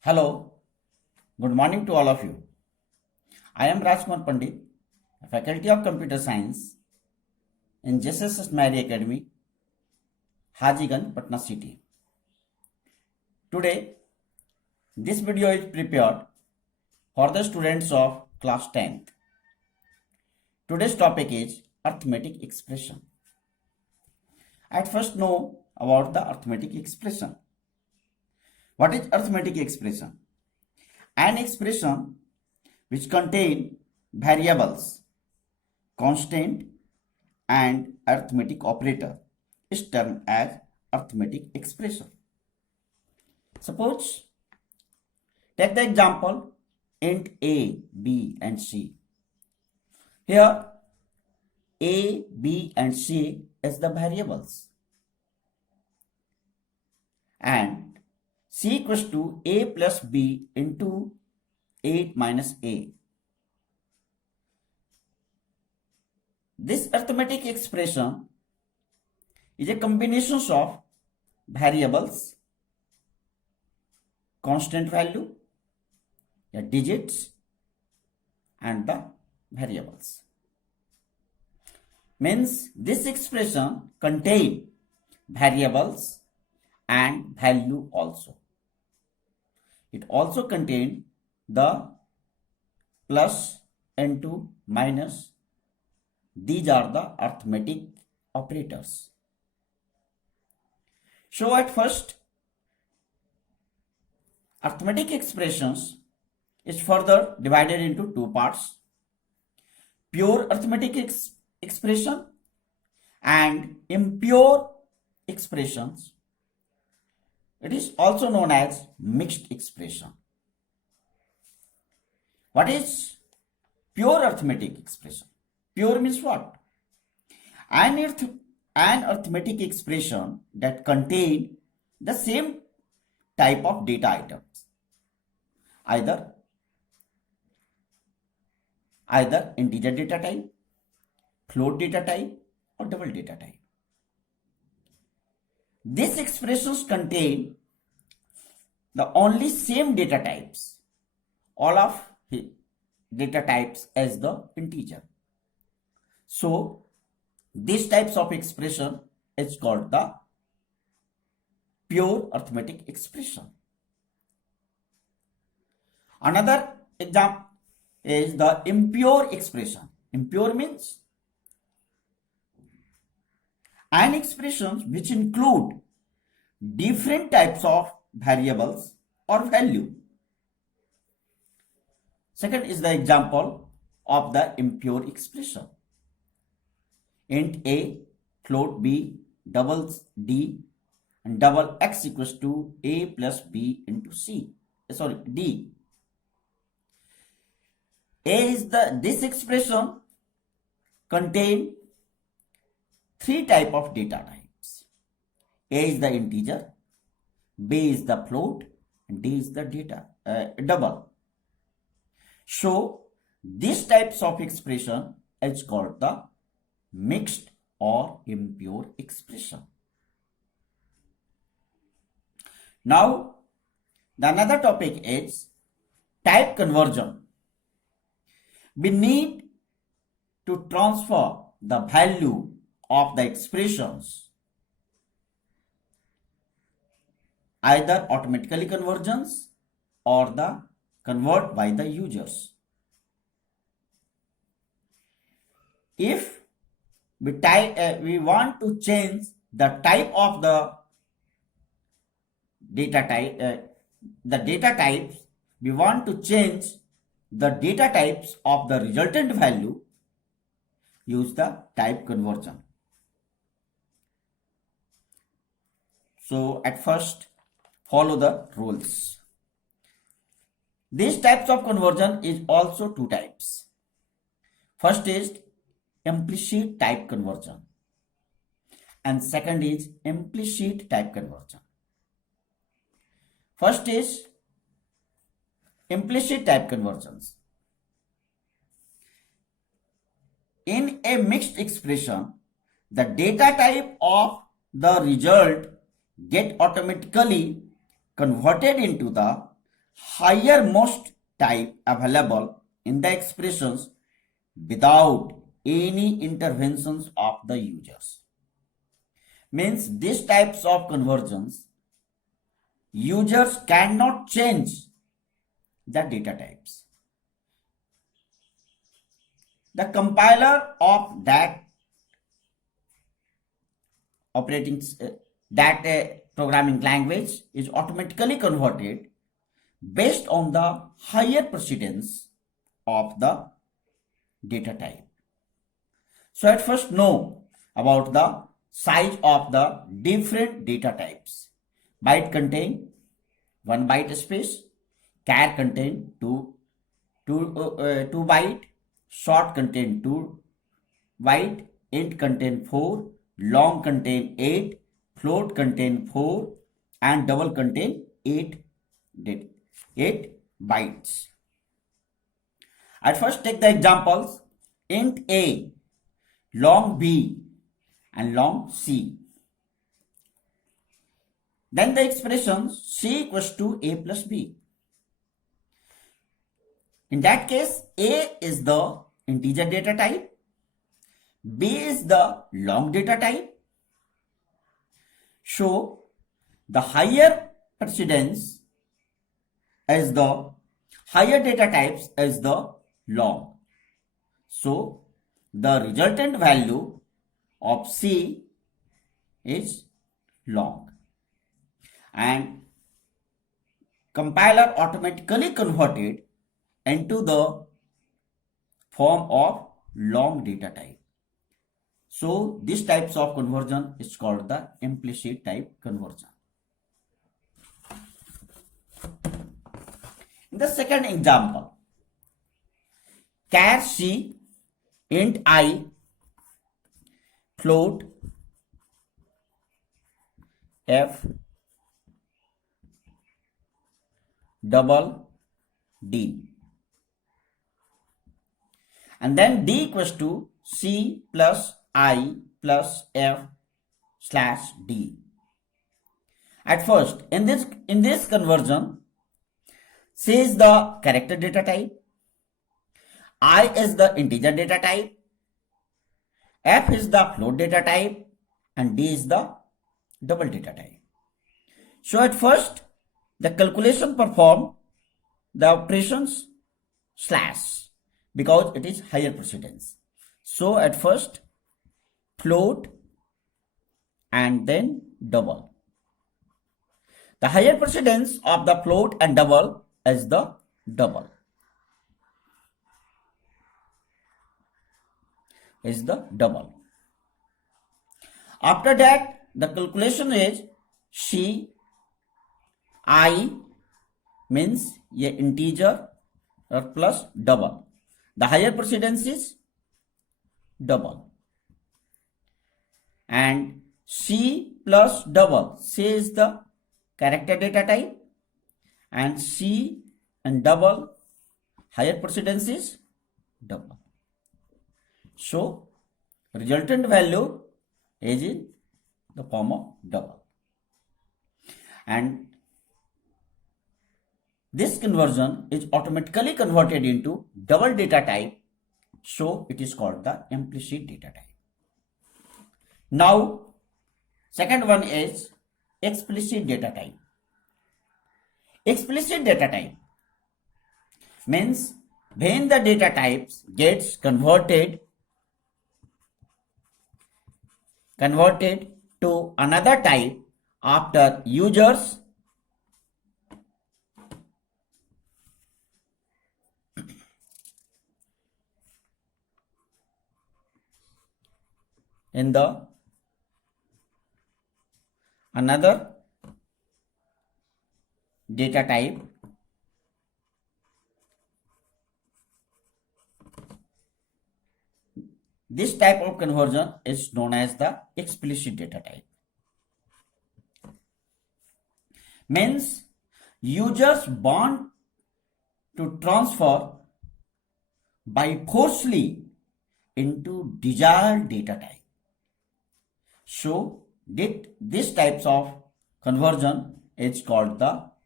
Hello, good morning to all of you. I am Rajkumar Pandit, Faculty of Computer Science in JSS Mary Academy, Hajiganj, Patna City. Today, this video is prepared for the students of class 10th. Today's topic is arithmetic expression. At first know about the arithmetic expression. What is arithmetic expression? An expression which contain variables, constant and arithmetic operator is termed as arithmetic expression. Suppose, take the example int a, b and c. Here a, b and c is the variables and c equals to a plus b into 8 minus a. This arithmetic expression is a combination of variables, constant value, the digits and the variables. Means this expression contain variables and value also. It also contain the plus into minus. These are the arithmetic operators. So at first, arithmetic expressions is further divided into two parts: pure arithmetic expression and impure expressions. It is also known as mixed expression. What is pure arithmetic expression? Pure means what? An arithmetic expression that contain the same type of data items, either integer data type, float data type or double data type. These expressions contain the only same data types, all of data types as the integer. So these types of expression is called the pure arithmetic expression. Another example is the impure expression. Impure means an expression which include different types of variables or value. Second is the example of the impure expression. Int a, float b, double d and double x equals to a plus b into d. This expression contain three type of data types. A is the integer, b is the float and d is the double. So these types of expression is called the mixed or impure expression. Now the another topic is type conversion. We need to transfer the value of the expressions either automatically conversions or the convert by the users. If we want to change the type of the data types, we want to change the data types of the resultant value, use the type conversion. So at first follow the rules. These types of conversion is also two types. First is implicit type conversion and second is implicit type conversion. First is implicit type conversions. In a mixed expression, the data type of the result get automatically converted into the highermost type available in the expressions without any interventions of the users. Means these types of conversions, users cannot change the data types. The compiler of that programming language is automatically converted based on the higher precedence of the data type. So at first know about the size of the different data types. Byte contain 1 byte space, char contain 2 byte, short contain 2 byte, int contain 4, long contain 8, float contain 4, and double contain 8 bytes. At first take the examples: int a, long b, and long c. Then the expression c equals to a plus b. In that case, a is the integer data type, b is the long data type. So the higher precedence as the higher data types as the long. So the resultant value of C is long, and compiler automatically converted into the form of long data type. So these types of conversion is called the implicit type conversion. In the second example, char c, int I, float f, double d, and then d equals to c plus I plus f slash d. At first, in this conversion, C is the character data type, I is the integer data type, f is the float data type, and d is the double data type. So at first, the calculation perform the operations slash because it is higher precedence. So at first, float and then double. The higher precedence of the float and double is the double. After that, the calculation is C, I means a integer or plus double. The higher precedence is double. And C plus double, C is the character data type, and C and double higher precedence is double. So resultant value is in the form of double, and this conversion is automatically converted into double data type, so it is called the implicit data type. Now second one is explicit data type. Explicit data type means when the data types gets converted to another type after users in the another data type this type of conversion is known as the explicit data type. Means users want to transfer by forcefully into desired data type. So this types of conversion is called the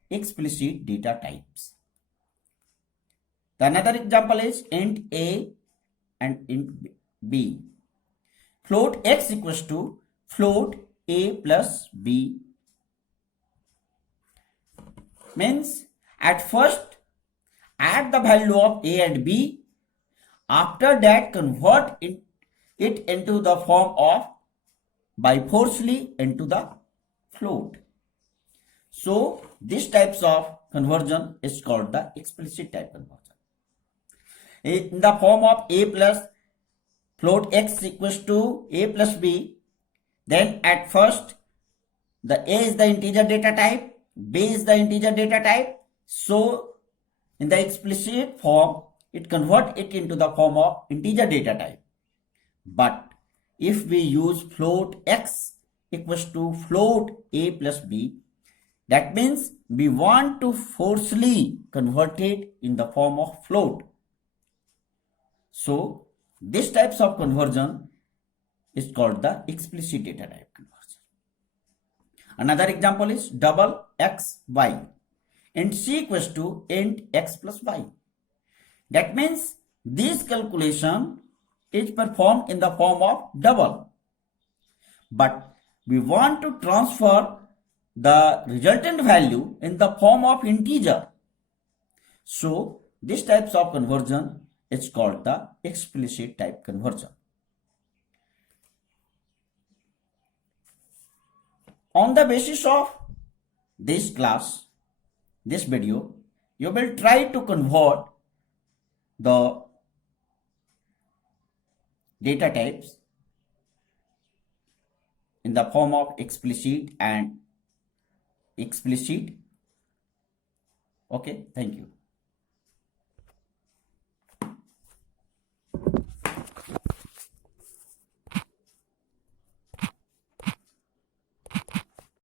explicit data types. The another example is int a and int b. Float x equals to float a plus b. Means at first add the value of a and b. After that convert it into the form of by forcefully into the float. So this types of conversion is called the explicit type conversion. In the form of a plus float x equals to a plus b, then at first the a is the integer data type, b is the integer data type. So in the explicit form, it convert it into the form of integer data type. But if we use float x equals to float a plus b, that means we want to forcefully convert it in the form of float. So this types of conversion is called the explicit data type conversion. Another example is double x y. Int c equals to int x plus y. That means this calculation is performed in the form of double. But we want to transfer the resultant value in the form of integer. So this types of conversion is called the explicit type conversion. On the basis of this class, this video, you will try to convert the data types in the form of explicit and explicit. Okay, thank you.